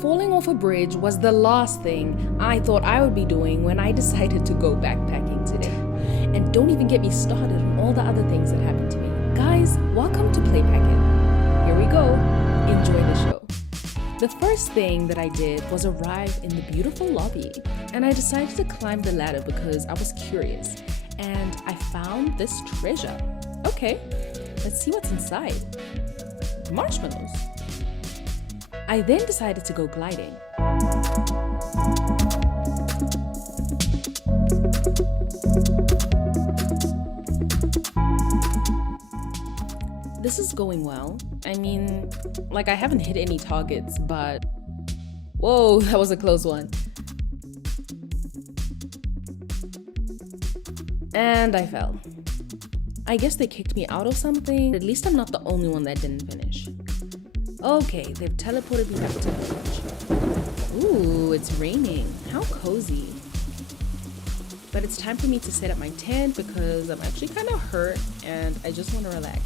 Falling off a bridge was the last thing I thought I would be doing when I decided to go backpacking today. And don't even get me started on all the other things that happened to me. Guys, welcome to Play Packet. Here we go. Enjoy the show. The first thing that I did was arrive in the beautiful lobby, and I decided to climb the ladder because I was curious, and I found this treasure. Okay, let's see what's inside. Marshmallows. I then decided to go gliding. This is going well. I mean, like I haven't hit any targets, but whoa, that was a close one. And I fell. I guess they kicked me out or something. At least I'm not the only one that didn't finish. Okay, they've teleported me back to the beach. Ooh, it's raining. How cozy. But it's time for me to set up my tent because I'm actually kind of hurt and I just want to relax.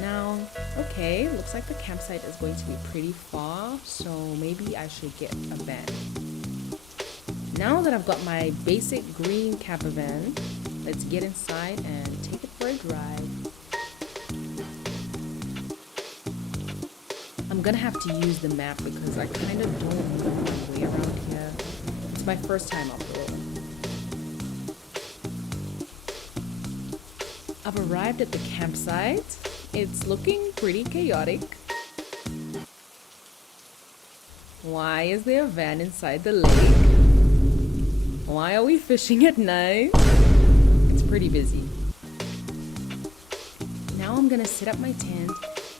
Now, okay, looks like the campsite is going to be pretty far, so maybe I should get a van. Now that I've got my basic green camper van, let's get inside and take it for a drive. I'm gonna have to use the map because I kind of don't know my way around here. It's my first time after all. I've arrived at the campsite. It's looking pretty chaotic. Why is there a van inside the lake? Why are we fishing at night? It's pretty busy. Now I'm gonna set up my tent,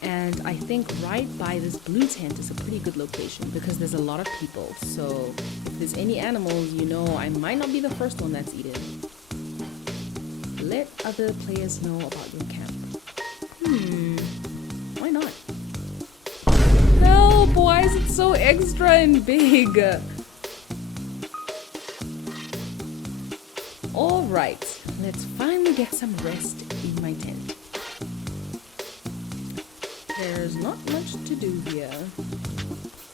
and I think right by this blue tent is a pretty good location because there's a lot of people. So if there's any animals, you know I might not be the first one that's eaten. Let other players know about your camp. Why not? Help! Why is it so extra and big? Alright, let's finally get some rest in my tent. There's not much to do here.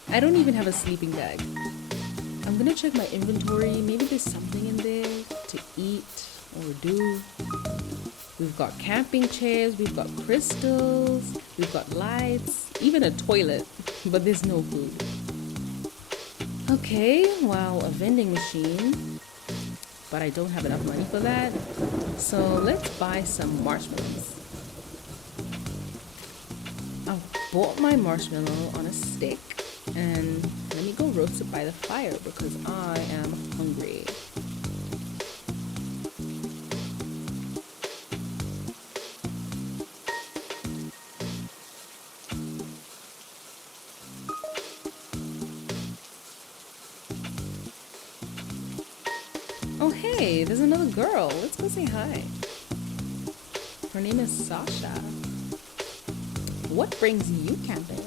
I don't even have a sleeping bag. I'm gonna check my inventory. Maybe there's something in there to eat or do. We've got camping chairs, we've got crystals, we've got lights, even a toilet, but there's no food. Okay, well, a vending machine, but I don't have enough money for that. So let's buy some marshmallows. I've bought my marshmallow on a stick, and let me go roast it by the fire because I am hungry. Oh hey, there's another girl. Let's go say hi. Her name is Sasha. What brings you camping?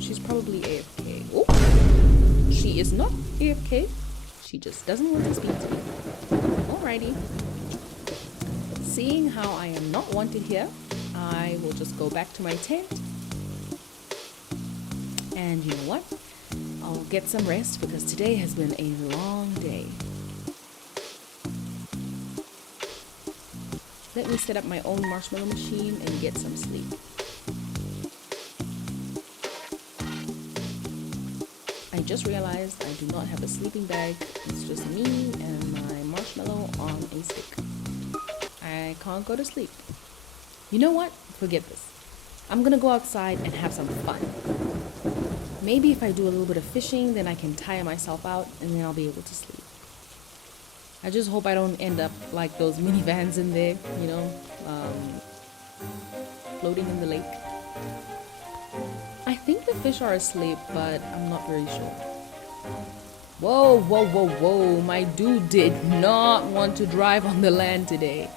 She's probably AFK. Oh! She is not AFK. She just doesn't want to speak to me. Alrighty. Seeing how I am not wanted here, I will just go back to my tent. And you know what? I'll get some rest because today has been a long day. Let me set up my own marshmallow machine and get some sleep. I just realized I do not have a sleeping bag. It's just me and my marshmallow on a stick. I can't go to sleep. You know what? Forget this. I'm gonna go outside and have some fun. Maybe if I do a little bit of fishing, then I can tire myself out and then I'll be able to sleep. I just hope I don't end up like those minivans in there, you know, floating in the lake. I think the fish are asleep, but I'm not very sure. Whoa, whoa, whoa, whoa. My dude did not want to drive on the land today.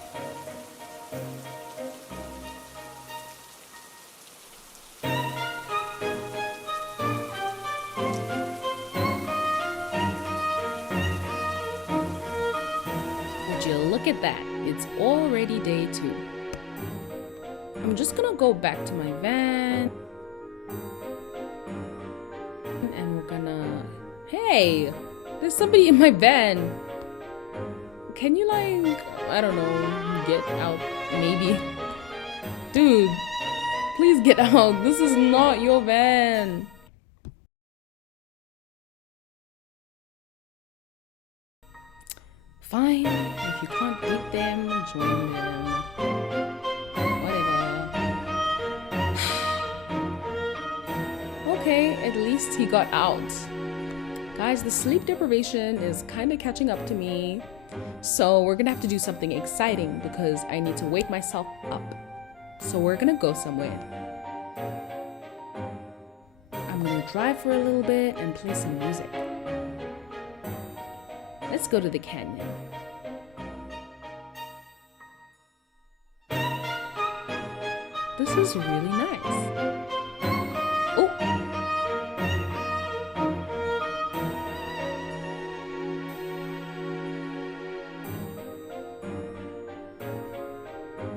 Would you look at that? It's already day 2. I'm just gonna go back to my van. And we're gonna... Hey! There's somebody in my van! Can you, like, I don't know, get out, maybe? Dude, please get out. This is not your van. Fine, if you can't beat them, join them. Whatever. Okay, at least he got out. Guys, the sleep deprivation is kind of catching up to me. So we're gonna have to do something exciting because I need to wake myself up. So we're gonna go somewhere. I'm gonna drive for a little bit and play some music. Let's go to the canyon. This is really nice. Oh!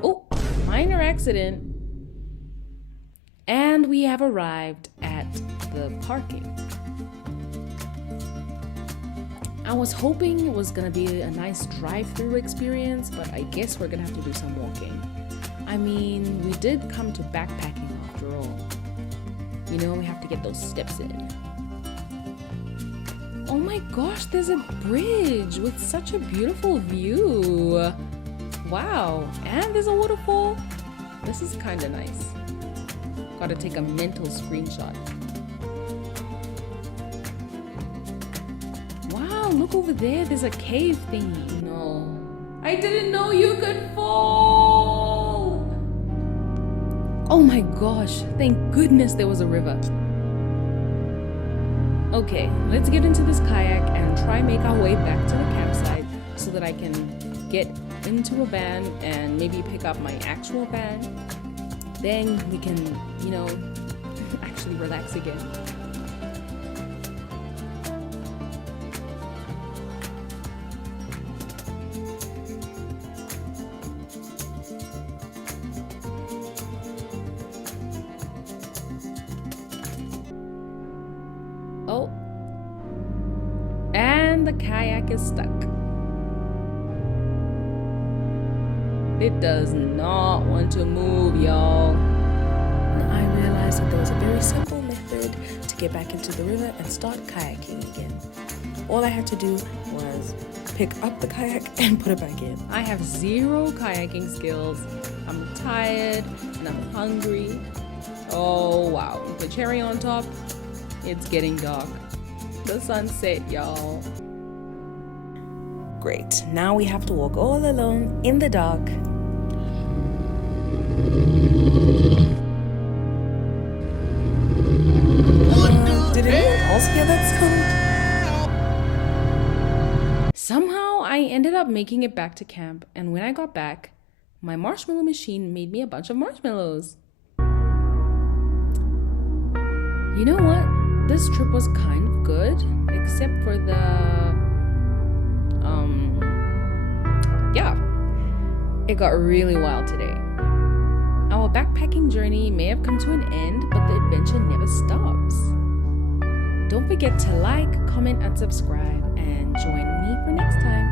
Oh, minor accident. And we have arrived at the parking. I was hoping it was gonna be a nice drive-through experience, but I guess we're gonna have to do some walking. I mean, we did come to backpacking after all. You know, we have to get those steps in. Oh my gosh, there's a bridge with such a beautiful view. Wow, and there's a waterfall. This is kind of nice. Gotta take a mental screenshot. Wow, look over there. There's a cave thingy. No. I didn't know you could fall. Oh my gosh. Thank goodness there was a river. Okay, let's get into this kayak and try make our way back to the campsite so that I can get into a van and maybe pick up my actual van. Then we can, you know, actually relax again. Oh, and the kayak is stuck. It does not want to move, y'all. I realized that there was a very simple method to get back into the river and start kayaking again. All I had to do was pick up the kayak and put it back in. I have zero kayaking skills. I'm tired and I'm hungry. Oh wow, the cherry on top, it's getting dark. The sunset, y'all. Great, now we have to walk all alone in the dark. Did anyone else hear that sound? Somehow I ended up making it back to camp, and when I got back, my marshmallow machine made me a bunch of marshmallows. You know what? This trip was kind of good, except for it got really wild today. Our backpacking journey may have come to an end, but the adventure never stops. Don't forget to like, comment, and subscribe, and join me for next time.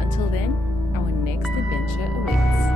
Until then, our next adventure awaits.